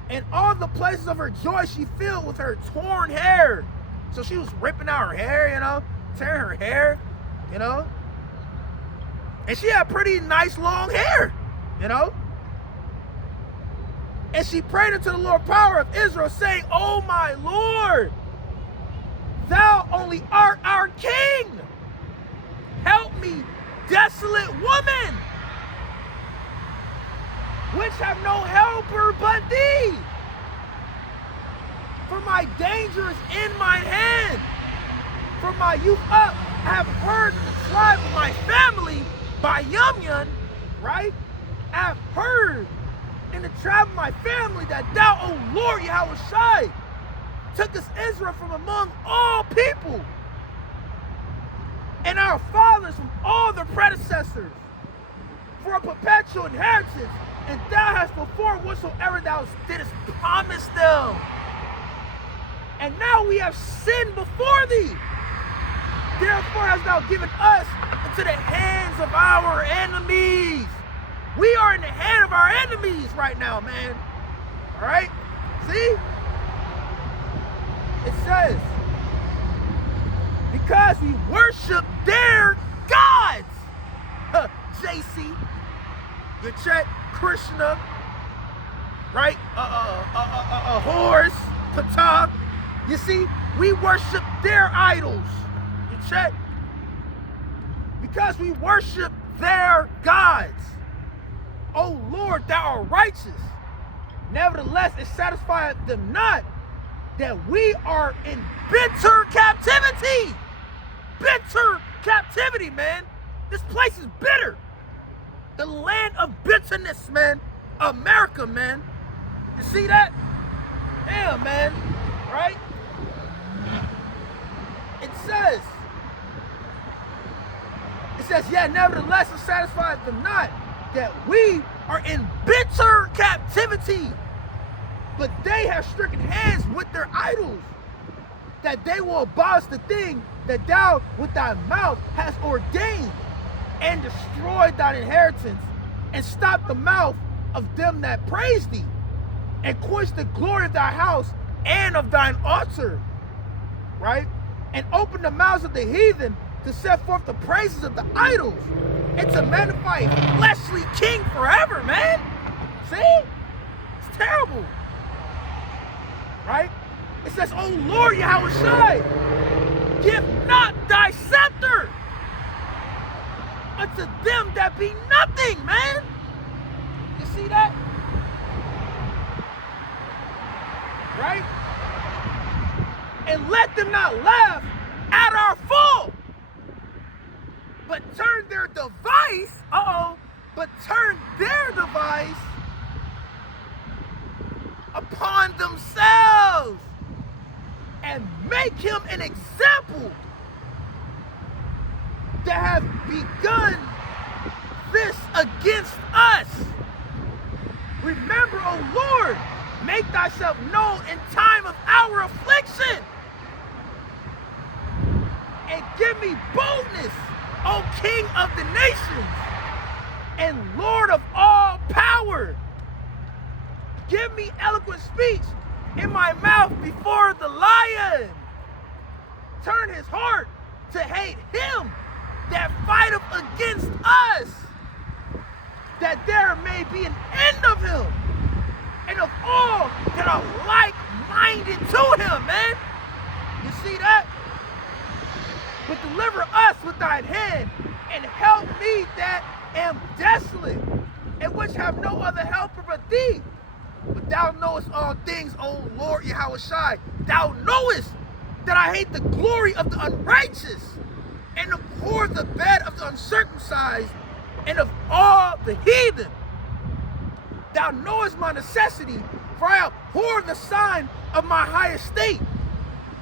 And all the places of her joy she filled with her torn hair. So she was ripping out her hair, tearing her hair, And she had pretty nice long hair, And she prayed unto the Lord power of Israel, saying, O my Lord, thou only art our king. Help me, desolate woman, which have no helper but thee. For my danger is in mine hand. From my youth up, I have heard the tribe of my family by Yumyun, right? I have heard in the tribe of my family that thou, O Lord Yahushai, tookest Israel from among all people, and our fathers from all their predecessors, for a perpetual inheritance, and thou hast performed whatsoever thou didst promise them. And now we have sinned before thee. Therefore hast thou given us into the hands of our enemies. We are in the hand of our enemies right now, man. All right? See? It says, because we worship their gods. JC. You check Krishna, right? A horse, Ptah. You see, we worship their idols. You check? Because we worship their gods. O Lord, thou art righteous. Nevertheless, it satisfieth them not that we are in bitter captivity. Bitter captivity, man. This place is bitter. The land of bitterness, man. America, man. You see that? Yeah, man. Right? It says, yeah, nevertheless, it satisfies them not that we are in bitter captivity. But they have stricken hands with their idols, that they will abolish the thing that thou with thy mouth hast ordained, and destroy thine inheritance, and stop the mouth of them that praise thee, and quench the glory of thy house and of thine altar, right? And open the mouths of the heathen to set forth the praises of the idols, and to magnify a fleshly king forever, man. See? It's terrible. Right? It says, O Lord Yahushai, give not thy scepter unto them that be nothing, man. You see that? Right? And let them not laugh at our fall, but turn their device, turn their device upon themselves and make him an example that have begun this against us. Remember, O Lord, make thyself known in time of our affliction, and give me boldness, O King of the nations and Lord of all power. Give me eloquent speech in my mouth before the lion. Turn his heart to hate him that fighteth against us, that there may be an end of him and of all that are like-minded to him, man. You see that? But deliver us with thine hand, and help me that am desolate, and which have no other helper but thee. But thou knowest all things, O Lord Yahushai. Thou knowest that I hate the glory of the unrighteous, and abhor the bed of the uncircumcised, and of all the heathen. Thou knowest my necessity, for I abhor the sign of my high estate,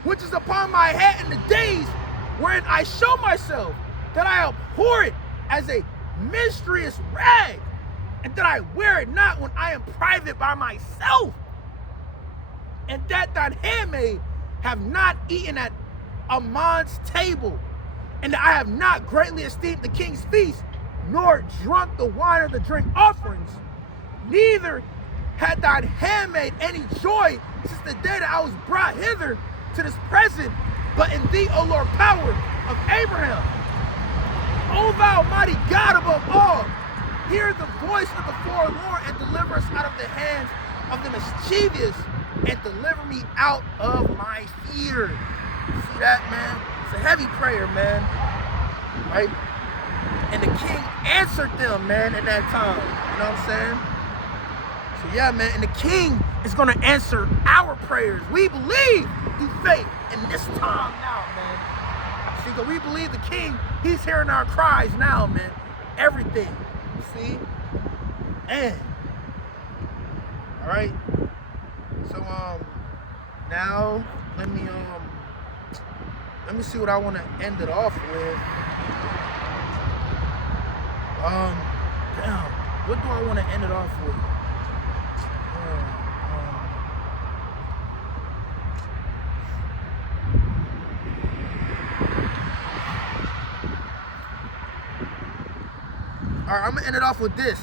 which is upon my head in the days wherein I show myself, that I abhor it as a mysterious rag, and that I wear it not when I am private by myself, and that thine handmaid have not eaten at Ammon's table, and that I have not greatly esteemed the king's feast, nor drunk the wine of the drink offerings, neither had thine handmaid any joy since the day that I was brought hither to this present, but in thee, O Lord, power of Abraham. O thou mighty God above all, hear the voice of the forlorn, and deliver us out of the hands of the mischievous, and deliver me out of my fear. See that, man? It's a heavy prayer, man. Right? And the king answered them, man, in that time. You know what I'm saying? So yeah, man, and the king is going to answer our prayers. We believe through faith in this time now, man. See, because we believe the king, he's hearing our cries now, man. Everything. You see? Man. All right. So, now let me see what I want to end it off with. Damn, what do I want to end it off with? All right, I'm gonna end it off with this.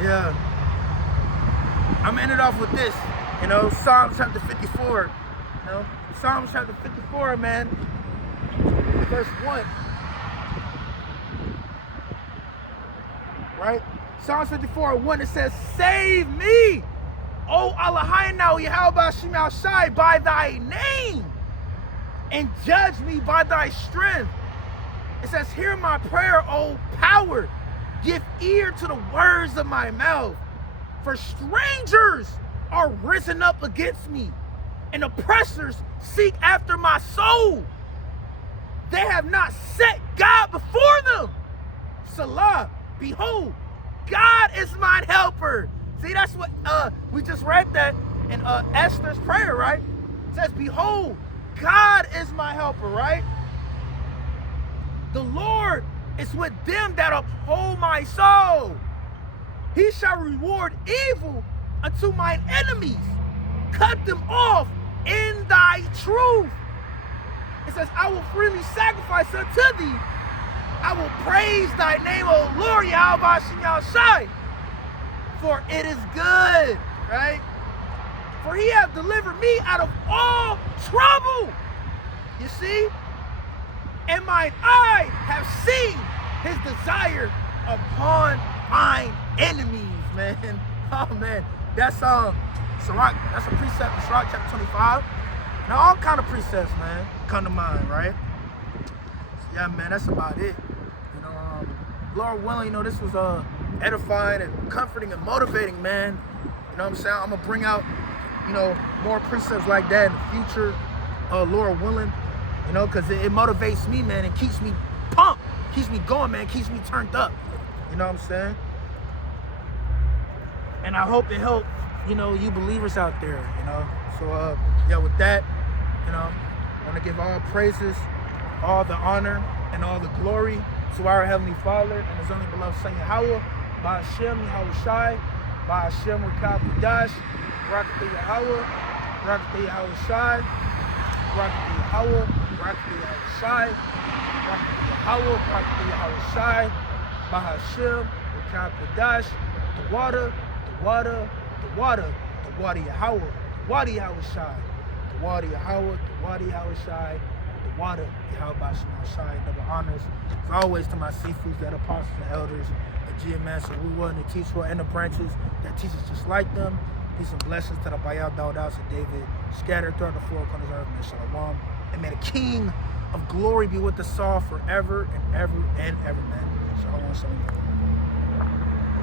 Yeah. I'm gonna end it off with this. You know, Psalms chapter 54. You know, Psalms chapter 54, man. verse 1. Right? Psalm 54, 1, it says, save me, O Eloheinu Yahweh Shema Shai, by thy name, and judge me by thy strength. It says, hear my prayer, O power. Give ear to the words of my mouth. For strangers are risen up against me, and oppressors seek after my soul. They have not set God before them. Salah, behold, God is mine helper. See, that's what we just read that in Esther's prayer, right? It says, behold, God is my helper, right? The Lord is with them that uphold my soul. He shall reward evil unto mine enemies. Cut them off in thy truth. It says, I will freely sacrifice unto thee. I will praise thy name, O Lord, Yahweh Shai, for it is good, right? For he hath delivered me out of all trouble. You see? And mine eye have seen his desire upon mine enemies, man. Oh man, that's Sirach, that's a precept in Sirach chapter 25. Now all kind of precepts, man, come to mind, right? So, yeah, man, that's about it. You know, Lord willing, you know, this was edifying and comforting and motivating, man. You know what I'm saying? I'm gonna bring out, you know, more precepts like that in the future, Lord willing. You know, because it motivates me, man, and keeps me pumped, keeps me going, man, keeps me turned up. You know what I'm saying? And I hope it helped, you know, you believers out there, you know. So, yeah, with that, you know, I want to give all praises, all the honor, and all the glory to our Heavenly Father and His only beloved Son, Yahweh, by Hashem, Yahweh Shai, by Hashem, Rakab Kadash, Rakab Yahweh, Rakab Yahweh Shai, Rakab Yahweh, Rakab Yahweh Shai, Rakab Yahweh, Rakab Yahweh Shai, by Hashem, Rakab Kadash, the water, the water, the water, the water Yahweh, the water Yahweh Shai, the water Yahweh, the water Yahweh Shai, the water Yahweh Shai, double honors. As always, to my seafoods, that apostles and elders, the GMS, and we were the teacher and the branches that teach us just like them. Peace and blessings to the Bayal Daudas and David, scattered throughout the four corners of earth, and Shalom. And may the King of glory be with us all forever and ever and ever, man. Shalom, shalom.